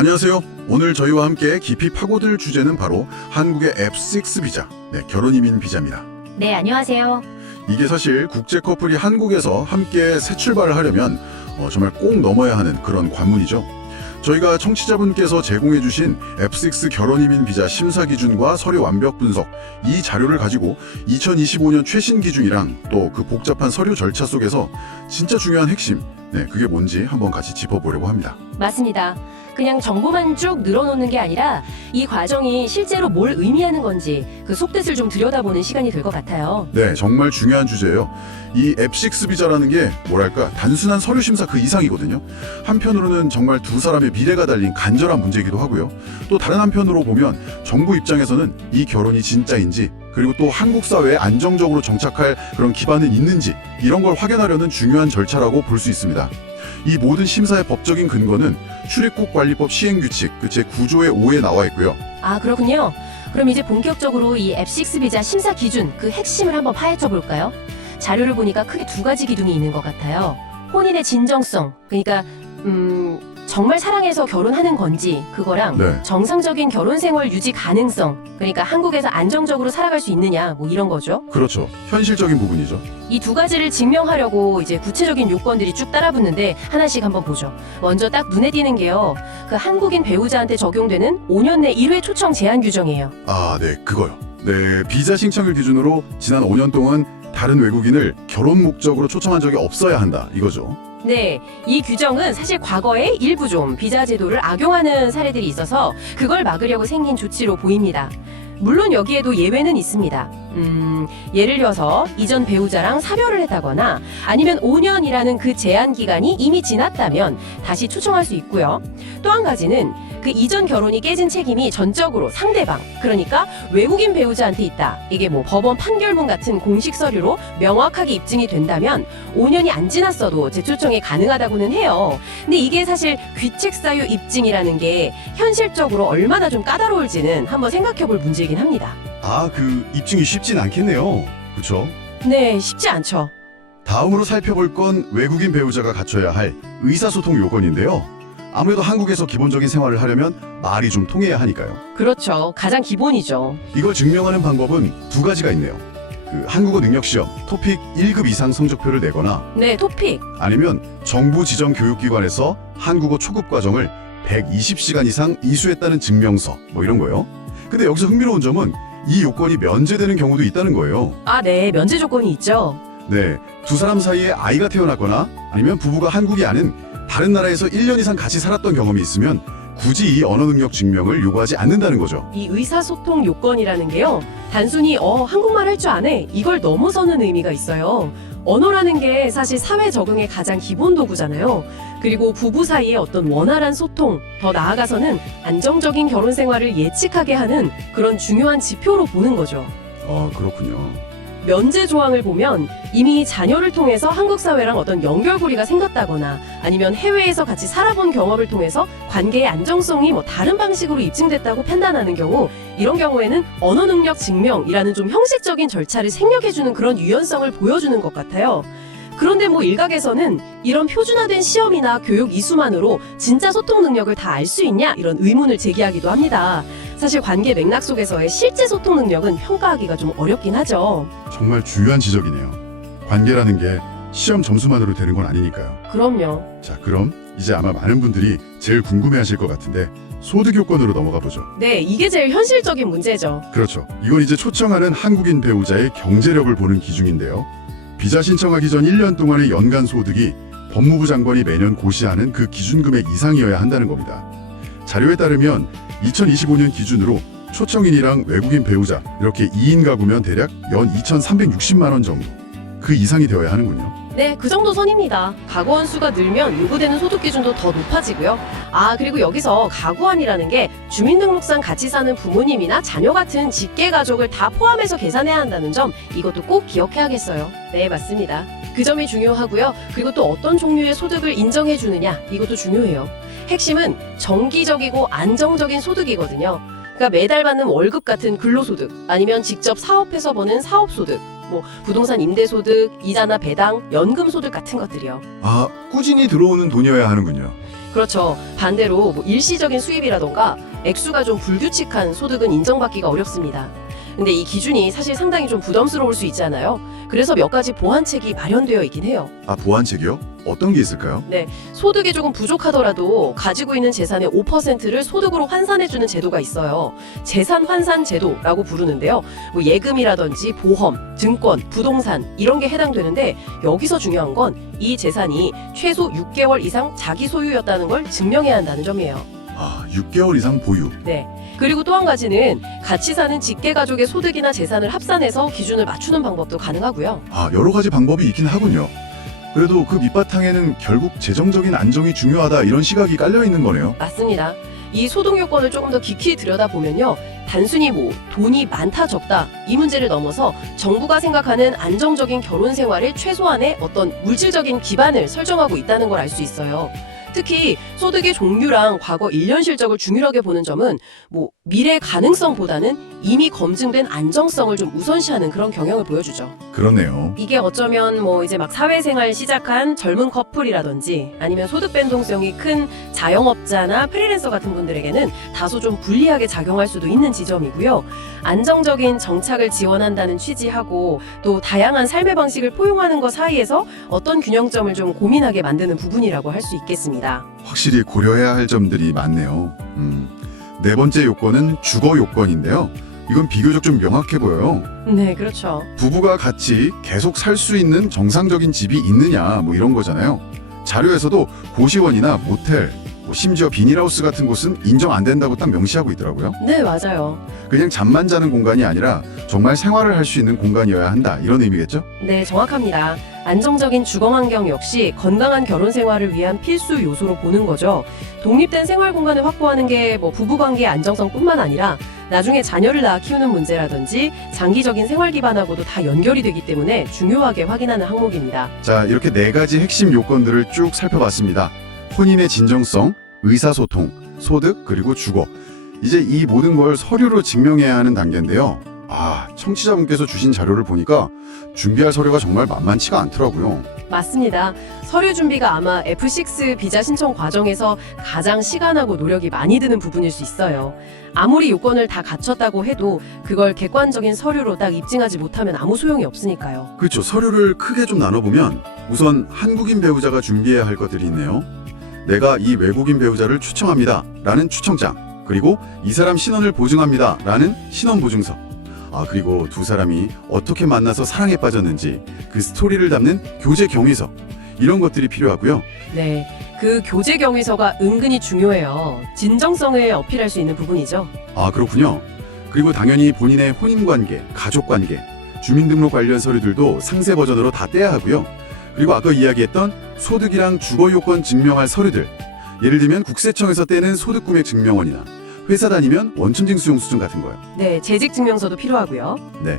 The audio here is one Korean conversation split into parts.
안녕하세요. 오늘 저희와 함께 깊이 파고들 주제는 바로 한국의 F6 비자, 결혼 이민 비자입니다. 네, 안녕하세요. 이게 사실 국제 커플이 한국에서 함께 새 출발을 하려면 정말 꼭 넘어야 하는 그런 관문이죠. 저희가 청취자분께서 제공해 주신 F6 결혼 이민 비자 심사 기준과 서류 완벽 분석, 이 자료를 가지고 2025년 최신 기준이랑 또 그 복잡한 서류 절차 속에서 진짜 중요한 핵심, 그게 뭔지 한번 같이 짚어보려고 합니다. 맞습니다. 그냥 정보만 쭉 늘어놓는 게 아니라 이 과정이 실제로 뭘 의미하는 건지 그 속뜻을 좀 들여다보는 시간이 될 것 같아요. 네, 정말 중요한 주제예요. 이 F6 비자라는 게 뭐랄까 단순한 서류 심사 그 이상이거든요. 한편으로는 정말 두 사람의 미래가 달린 간절한 문제이기도 하고요. 또 다른 한편으로 보면 정부 입장에서는 이 결혼이 진짜인지, 그리고 또 한국 사회에 안정적으로 정착할 그런 기반은 있는지, 이런 걸 확인하려는 중요한 절차라고 볼 수 있습니다. 이 모든 심사의 법적인 근거는 출입국 관리법 시행규칙 그 제9조의 5에 나와 있고요. 아, 그렇군요. 그럼 이제 본격적으로 이 F6 비자 심사 기준 그 핵심을 한번 파헤쳐 볼까요? 자료를 보니까 크게 두 가지 기둥이 있는 것 같아요. 혼인의 진정성, 그러니까 정말 사랑해서 결혼하는 건지 그거랑 네. 정상적인 결혼 생활 유지 가능성, 그러니까 한국에서 안정적으로 살아갈 수 있느냐 뭐 이런 거죠. 그렇죠. 현실적인 부분이죠. 이 두 가지를 증명하려고 이제 구체적인 요건들이 쭉 따라붙는데 하나씩 한번 보죠. 먼저 딱 눈에 띄는 게요. 그 한국인 배우자한테 적용되는 5년 내 1회 초청 제한 규정이에요. 아, 네, 그거요. 네, 비자 신청을 기준으로 지난 5년 동안 다른 외국인을 결혼 목적으로 초청한 적이 없어야 한다, 이거죠. 네, 이 규정은 사실 과거에 일부 좀 비자 제도를 악용하는 사례들이 있어서 그걸 막으려고 생긴 조치로 보입니다. 물론 여기에도 예외는 있습니다. 예를 들어서 이전 배우자랑 사별을 했다거나 아니면 5년이라는 그 제한 기간이 이미 지났다면 다시 초청할 수 있고요. 또 한 가지는 그 이전 결혼이 깨진 책임이 전적으로 상대방, 그러니까 외국인 배우자한테 있다. 이게 뭐 법원 판결문 같은 공식 서류로 명확하게 입증이 된다면 5년이 안 지났어도 재초청이 가능하다고는 해요. 근데 이게 사실 귀책 사유 입증이라는 게 현실적으로 얼마나 좀 까다로울지는 한번 생각해 볼 문제이긴 합니다. 아, 그 입증이 쉽진 않겠네요. 그렇죠? 네, 쉽지 않죠. 다음으로 살펴볼 건 외국인 배우자가 갖춰야 할 의사소통 요건인데요. 아무래도 한국에서 기본적인 생활을 하려면 말이 좀 통해야 하니까요. 그렇죠. 가장 기본이죠. 이걸 증명하는 방법은 두 가지가 있네요. 그 한국어 능력 시험 토픽 1급 이상 성적표를 내거나 네, 토픽. 아니면 정부 지정 교육기관에서 한국어 초급 과정을 120시간 이상 이수했다는 증명서 뭐 이런 거요. 근데 여기서 흥미로운 점은 이 요건이 면제되는 경우도 있다는 거예요. 아, 네, 면제 조건이 있죠. 네, 두 사람 사이에 아이가 태어났거나 아니면 부부가 한국이 아닌 다른 나라에서 1년 이상 같이 살았던 경험이 있으면 굳이 이 언어 능력 증명을 요구하지 않는다는 거죠. 이 의사소통 요건이라는 게요. 단순히 한국말 할 줄 아네 이걸 넘어서는 의미가 있어요. 언어라는 게 사실 사회 적응의 가장 기본 도구잖아요. 그리고 부부 사이의 어떤 원활한 소통, 더 나아가서는 안정적인 결혼 생활을 예측하게 하는 그런 중요한 지표로 보는 거죠. 그렇군요. 면제 조항을 보면 이미 자녀를 통해서 한국 사회랑 어떤 연결고리가 생겼다거나 아니면 해외에서 같이 살아본 경험을 통해서 관계의 안정성이 뭐 다른 방식으로 입증됐다고 판단하는 경우, 이런 경우에는 언어 능력 증명이라는 좀 형식적인 절차를 생략해주는 그런 유연성을 보여주는 것 같아요. 그런데 뭐 일각에서는 이런 표준화된 시험이나 교육 이수만으로 진짜 소통 능력을 다 알 수 있냐 이런 의문을 제기하기도 합니다. 사실 관계 맥락 속에서의 실제 소통 능력은 평가하기가 좀 어렵긴 하죠. 정말 중요한 지적이네요. 관계라는 게 시험 점수만으로 되는 건 아니니까요. 그럼요. 자, 그럼 이제 아마 많은 분들이 제일 궁금해하실 것 같은데 소득 요건으로 넘어가 보죠. 네, 이게 제일 현실적인 문제죠. 그렇죠. 이건 이제 초청하는 한국인 배우자의 경제력을 보는 기준인데요. 비자 신청하기 전 1년 동안의 연간 소득이 법무부 장관이 매년 고시하는 그 기준금액 이상이어야 한다는 겁니다. 자료에 따르면 2025년 기준으로 초청인이랑 외국인 배우자 이렇게 2인 가구면 대략 연 2,360만 원 정도. 그 이상이 되어야 하는군요. 네, 그 정도 선입니다. 가구원 수가 늘면 요구되는 소득 기준도 더 높아지고요. 아, 그리고 여기서 가구원이라는 게 주민등록상 같이 사는 부모님이나 자녀 같은 직계 가족을 다 포함해서 계산해야 한다는 점, 이것도 꼭 기억해야겠어요. 네, 맞습니다. 그 점이 중요하고요. 그리고 또 어떤 종류의 소득을 인정해 주느냐, 이것도 중요해요. 핵심은 정기적이고 안정적인 소득이거든요. 그러니까 매달 받는 월급 같은 근로소득, 아니면 직접 사업해서 버는 사업소득, 뭐 부동산 임대소득, 이자나 배당, 연금소득 같은 것들이요. 아, 꾸준히 들어오는 돈이어야 하는군요. 그렇죠. 반대로 뭐 일시적인 수입이라던가 액수가 좀 불규칙한 소득은 인정받기가 어렵습니다. 근데 이 기준이 사실 상당히 좀 부담스러울 수 있잖아요. 그래서 몇 가지 보완책이 마련되어 있긴 해요. 아, 보완책이요? 어떤 게 있을까요? 소득이 조금 부족하더라도 가지고 있는 재산의 5%를 소득으로 환산해주는 제도가 있어요. 재산 환산 제도라고 부르는데요. 뭐 예금이라든지 보험, 증권, 부동산 이런 게 해당되는데 여기서 중요한 건 이 재산이 최소 6개월 이상 자기 소유였다는 걸 증명해야 한다는 점이에요. 아, 6개월 이상 보유. 네. 그리고 또 한 가지는 같이 사는 직계 가족의 소득이나 재산을 합산해서 기준을 맞추는 방법도 가능하고요. 아, 여러 가지 방법이 있긴 하군요. 그래도 그 밑바탕에는 결국 재정적인 안정이 중요하다 이런 시각이 깔려 있는 거네요. 맞습니다. 이 소득 요건을 조금 더 깊이 들여다보면요. 단순히 뭐 돈이 많다 적다 이 문제를 넘어서 정부가 생각하는 안정적인 결혼 생활의 최소한의 어떤 물질적인 기반을 설정하고 있다는 걸 알 수 있어요. 특히 소득의 종류랑 과거 1년 실적을 중요하게 보는 점은 뭐 미래 가능성보다는 이미 검증된 안정성을 좀 우선시하는 그런 경향을 보여주죠. 그렇네요. 이게 어쩌면 뭐 이제 막 사회생활 시작한 젊은 커플이라든지 아니면 소득 변동성이 큰 자영업자나 프리랜서 같은 분들에게는 다소 좀 불리하게 작용할 수도 있는 지점이고요. 안정적인 정착을 지원한다는 취지하고 또 다양한 삶의 방식을 포용하는 것 사이에서 어떤 균형점을 좀 고민하게 만드는 부분이라고 할 수 있겠습니다. 확실히 고려해야 할 점들이 많네요. 네 번째 요건은 주거 요건인데요. 이건 비교적 좀 명확해 보여요. 네, 그렇죠. 부부가 같이 계속 살 수 있는 정상적인 집이 있느냐 뭐 이런 거잖아요. 자료에서도 고시원이나 모텔, 뭐 심지어 비닐하우스 같은 곳은 인정 안 된다고 딱 명시하고 있더라고요. 네, 맞아요. 그냥 잠만 자는 공간이 아니라 정말 생활을 할 수 있는 공간이어야 한다 이런 의미겠죠? 네, 정확합니다. 안정적인 주거 환경 역시 건강한 결혼 생활을 위한 필수 요소로 보는 거죠. 독립된 생활 공간을 확보하는 게 뭐 부부관계의 안정성뿐만 아니라 나중에 자녀를 낳아 키우는 문제라든지 장기적인 생활 기반하고도 다 연결이 되기 때문에 중요하게 확인하는 항목입니다. 자, 이렇게 네 가지 핵심 요건들을 쭉 살펴봤습니다. 혼인의 진정성, 의사소통, 소득, 그리고 주거. 이제 이 모든 걸 서류로 증명해야 하는 단계인데요. 아, 청취자분께서 주신 자료를 보니까 준비할 서류가 정말 만만치가 않더라고요. 맞습니다. 서류 준비가 아마 F6 비자 신청 과정에서 가장 시간하고 노력이 많이 드는 부분일 수 있어요. 아무리 요건을 다 갖췄다고 해도 그걸 객관적인 서류로 딱 입증하지 못하면 아무 소용이 없으니까요. 그렇죠. 서류를 크게 좀 나눠보면 우선 한국인 배우자가 준비해야 할 것들이 있네요. 내가 이 외국인 배우자를 추청합니다 라는 추청장, 그리고 이 사람 신원을 보증합니다 라는 신원보증서, 아, 그리고 두 사람이 어떻게 만나서 사랑에 빠졌는지 그 스토리를 담는 교제 경위서, 이런 것들이 필요하고요. 네, 그 교제 경위서가 은근히 중요해요. 진정성을 어필할 수 있는 부분이죠. 아, 그렇군요. 그리고 당연히 본인의 혼인관계, 가족관계, 주민등록 관련 서류들도 상세 버전으로 다 떼야 하고요. 그리고 아까 이야기했던 소득이랑 주거 요건 증명할 서류들, 예를 들면 국세청에서 떼는 소득금액 증명원이나 회사 다니면 원천징 수용 수증 같은 거요. 네, 재직 증명서도 필요하고요. 네.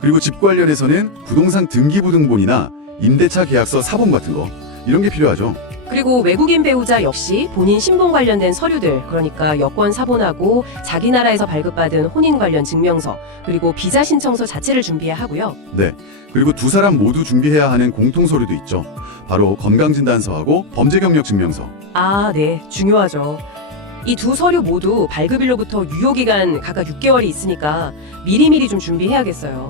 그리고 집 관련해서는 부동산 등기부등본이나 임대차 계약서 사본 같은 거, 이런 게 필요하죠. 그리고 외국인 배우자 역시 본인 신분 관련된 서류들, 그러니까 여권 사본하고 자기 나라에서 발급받은 혼인 관련 증명서, 그리고 비자 신청서 자체를 준비해야 하고요. 네. 그리고 두 사람 모두 준비해야 하는 공통 서류도 있죠. 바로 건강진단서하고 범죄경력 증명서. 아, 네, 중요하죠. 이 두 서류 모두 발급일로부터 유효기간 각각 6개월이 있으니까 미리미리 좀 준비해야겠어요.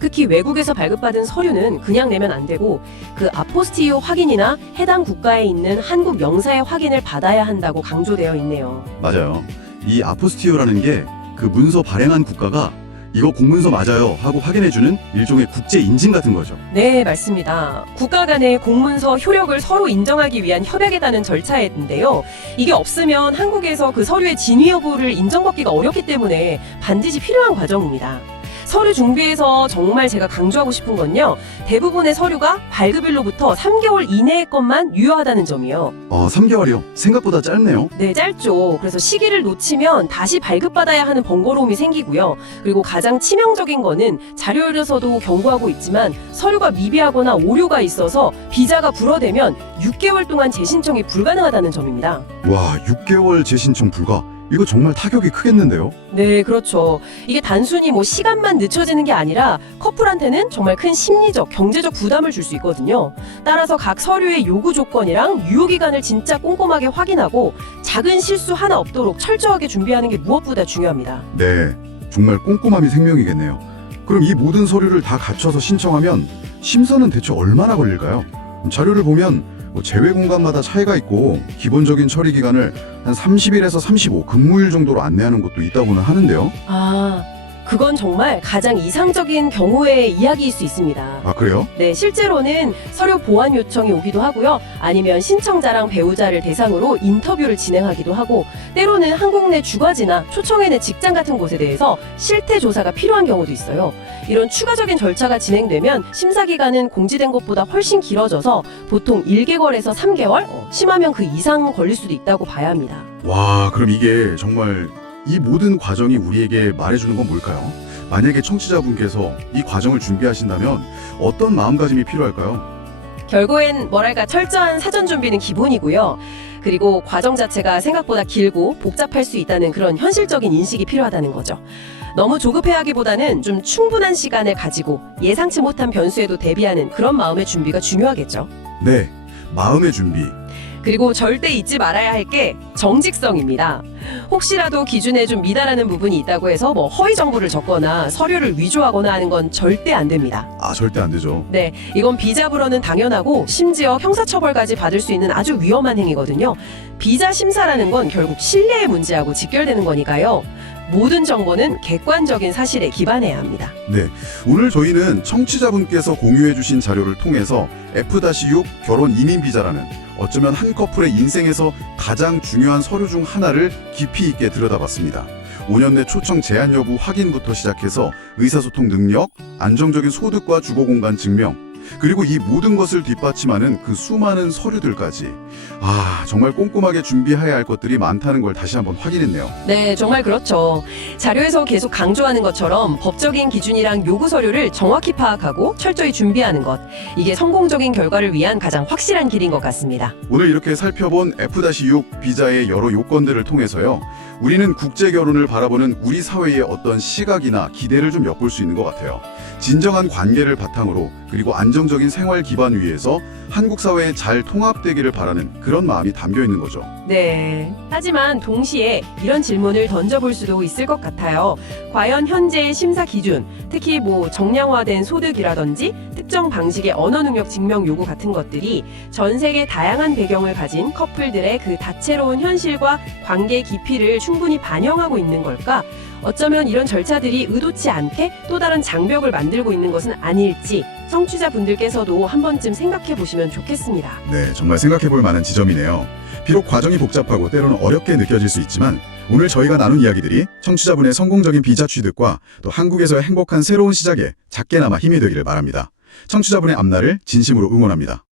특히 외국에서 발급받은 서류는 그냥 내면 안 되고 그 아포스티오 확인이나 해당 국가에 있는 한국 명사의 확인을 받아야 한다고 강조되어 있네요. 맞아요. 이 아포스티오라는 게 그 문서 발행한 국가가 이거 공문서 맞아요 하고 확인해주는 일종의 국제 인증 같은 거죠. 네, 맞습니다. 국가 간의 공문서 효력을 서로 인정하기 위한 협약에 따른 절차인데요. 이게 없으면 한국에서 그 서류의 진위 여부를 인정받기가 어렵기 때문에 반드시 필요한 과정입니다. 서류 준비에서 정말 제가 강조하고 싶은 건요. 대부분의 서류가 발급일로부터 3개월 이내의 것만 유효하다는 점이요. 3개월이요? 생각보다 짧네요. 네, 짧죠. 그래서 시기를 놓치면 다시 발급받아야 하는 번거로움이 생기고요. 그리고 가장 치명적인 거는 자료에서도 경고하고 있지만 서류가 미비하거나 오류가 있어서 비자가 불어되면 6개월 동안 재신청이 불가능하다는 점입니다. 와, 6개월 재신청 불가. 이거 정말 타격이 크겠는데요? 네, 그렇죠. 이게 단순히 뭐 시간만 늦춰지는 게 아니라 커플한테는 정말 큰 심리적, 경제적 부담을 줄 수 있거든요. 따라서 각 서류의 요구 조건이랑 유효기간을 진짜 꼼꼼하게 확인하고 작은 실수 하나 없도록 철저하게 준비하는 게 무엇보다 중요합니다. 네, 정말 꼼꼼함이 생명이겠네요. 그럼 이 모든 서류를 다 갖춰서 신청하면 심사는 대체 얼마나 걸릴까요? 자료를 보면 제외 공간마다 차이가 있고 기본적인 처리 기간을 한 30일에서 35 근무일 정도로 안내하는 곳도 있다고는 하는데요. 아, 그건 정말 가장 이상적인 경우의 이야기일 수 있습니다. 아, 그래요? 네, 실제로는 서류 보완 요청이 오기도 하고요. 아니면 신청자랑 배우자를 대상으로 인터뷰를 진행하기도 하고, 때로는 한국 내 주거지나 초청해낸 직장 같은 곳에 대해서 실태 조사가 필요한 경우도 있어요. 이런 추가적인 절차가 진행되면 심사 기간은 공지된 것보다 훨씬 길어져서 보통 1개월에서 3개월, 심하면 그 이상 걸릴 수도 있다고 봐야 합니다. 와, 그럼 이게 정말 이 모든 과정이 우리에게 말해주는 건 뭘까요? 만약에 청취자분께서 이 과정을 준비하신다면 어떤 마음가짐이 필요할까요? 결국엔 뭐랄까 철저한 사전 준비는 기본이고요. 그리고 과정 자체가 생각보다 길고 복잡할 수 있다는 그런 현실적인 인식이 필요하다는 거죠. 너무 조급해하기보다는 좀 충분한 시간을 가지고 예상치 못한 변수에도 대비하는 그런 마음의 준비가 중요하겠죠. 네, 마음의 준비. 그리고 절대 잊지 말아야 할 게 정직성입니다. 혹시라도 기준에 좀 미달하는 부분이 있다고 해서 뭐 허위 정보를 적거나 서류를 위조하거나 하는 건 절대 안 됩니다. 아, 절대 안 되죠. 네, 이건 비자 불허는 당연하고 심지어 형사처벌까지 받을 수 있는 아주 위험한 행위거든요. 비자 심사라는 건 결국 신뢰의 문제하고 직결되는 거니까요. 모든 정보는 객관적인 사실에 기반해야 합니다. 네, 오늘 저희는 청취자분께서 공유해주신 자료를 통해서 F-6 결혼 이민 비자라는 어쩌면 한 커플의 인생에서 가장 중요한 서류 중 하나를 깊이 있게 들여다봤습니다. 5년 내 초청 제한 여부 확인부터 시작해서 의사소통 능력, 안정적인 소득과 주거공간 증명, 그리고 이 모든 것을 뒷받침하는 그 수많은 서류들까지 정말 꼼꼼하게 준비해야 할 것들이 많다는 걸 다시 한번 확인했네요. 네, 정말 그렇죠. 자료에서 계속 강조하는 것처럼 법적인 기준이랑 요구 서류를 정확히 파악하고 철저히 준비하는 것, 이게 성공적인 결과를 위한 가장 확실한 길인 것 같습니다. 오늘 이렇게 살펴본 F-6 비자의 여러 요건들을 통해서요, 우리는 국제 결혼을 바라보는 우리 사회의 어떤 시각이나 기대를 좀 엿볼 수 있는 것 같아요. 진정한 관계를 바탕으로 그리고 안정적인 생활 기반 위에서 한국 사회에 잘 통합되기를 바라는 그런 마음이 담겨 있는 거죠. 네. 하지만 동시에 이런 질문을 던져볼 수도 있을 것 같아요. 과연 현재의 심사 기준, 특히 뭐 정량화된 소득이라든지 특정 방식의 언어 능력 증명 요구 같은 것들이 전 세계 다양한 배경을 가진 커플들의 그 다채로운 현실과 관계 깊이를 충분히 반영하고 있는 걸까? 어쩌면 이런 절차들이 의도치 않게 또 다른 장벽을 만들고 있는 것은 아닐지 청취자분들께서도 한 번쯤 생각해 보시면 좋겠습니다. 네, 정말 생각해 볼 만한 지점이네요. 비록 과정이 복잡하고 때로는 어렵게 느껴질 수 있지만 오늘 저희가 나눈 이야기들이 청취자분의 성공적인 비자 취득과 또 한국에서의 행복한 새로운 시작에 작게나마 힘이 되기를 바랍니다. 청취자분의 앞날을 진심으로 응원합니다.